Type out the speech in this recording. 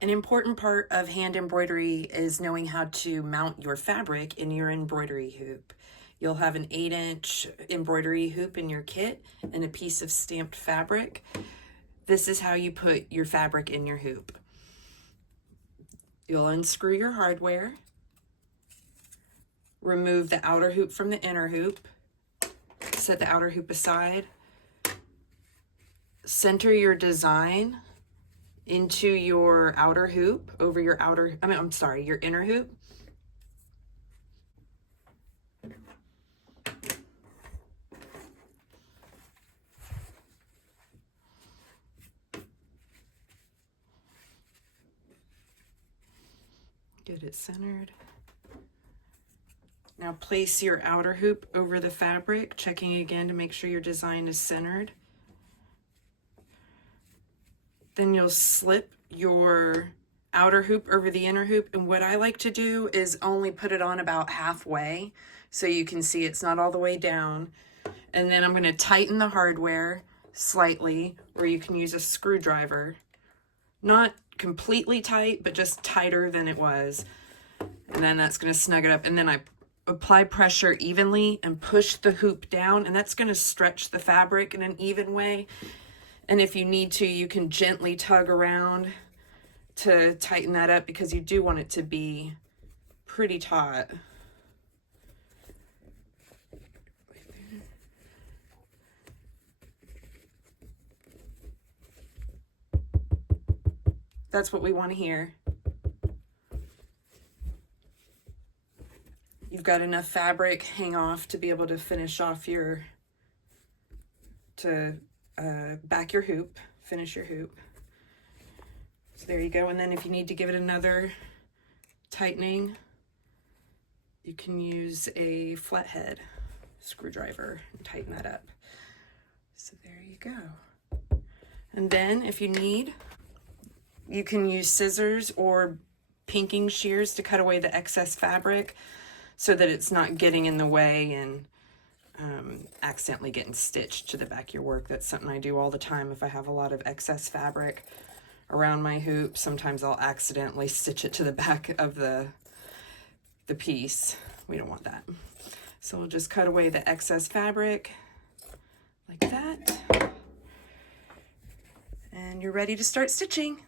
An important part of hand embroidery is knowing how to mount your fabric in your embroidery hoop. You'll have an 8-inch embroidery hoop in your kit and a piece of stamped fabric. This is how you put your fabric in your hoop. You'll unscrew your hardware, remove the outer hoop from the inner hoop, set the outer hoop aside, center your design into your outer hoop, over your your inner hoop. Get it centered. Now place your outer hoop over the fabric, checking again to make sure your design is centered. Then you'll slip your outer hoop over the inner hoop, and what I like to do is only put it on about halfway so you can see it's not all the way down. And then I'm going to tighten the hardware slightly, or you can use a screwdriver. Not completely tight, but just tighter than it was. And then that's going to snug it up, and then I apply pressure evenly and push the hoop down, and that's going to stretch the fabric in an even way. And if you need to, you can gently tug around to tighten that up, because you do want it to be pretty taut. That's what we want to hear. You've got enough fabric hang off to be able to finish off back your hoop, finish your hoop. So there you go. And then if you need to give it another tightening, you can use a flathead screwdriver and tighten that up. So there you go. And then if you need, you can use scissors or pinking shears to cut away the excess fabric so that it's not getting in the way and accidentally getting stitched to the back of your work. That's something I do all the time. If I have a lot of excess fabric around my hoop, sometimes I'll accidentally stitch it to the back of the piece. We don't want that. So we'll just cut away the excess fabric like that. And you're ready to start stitching.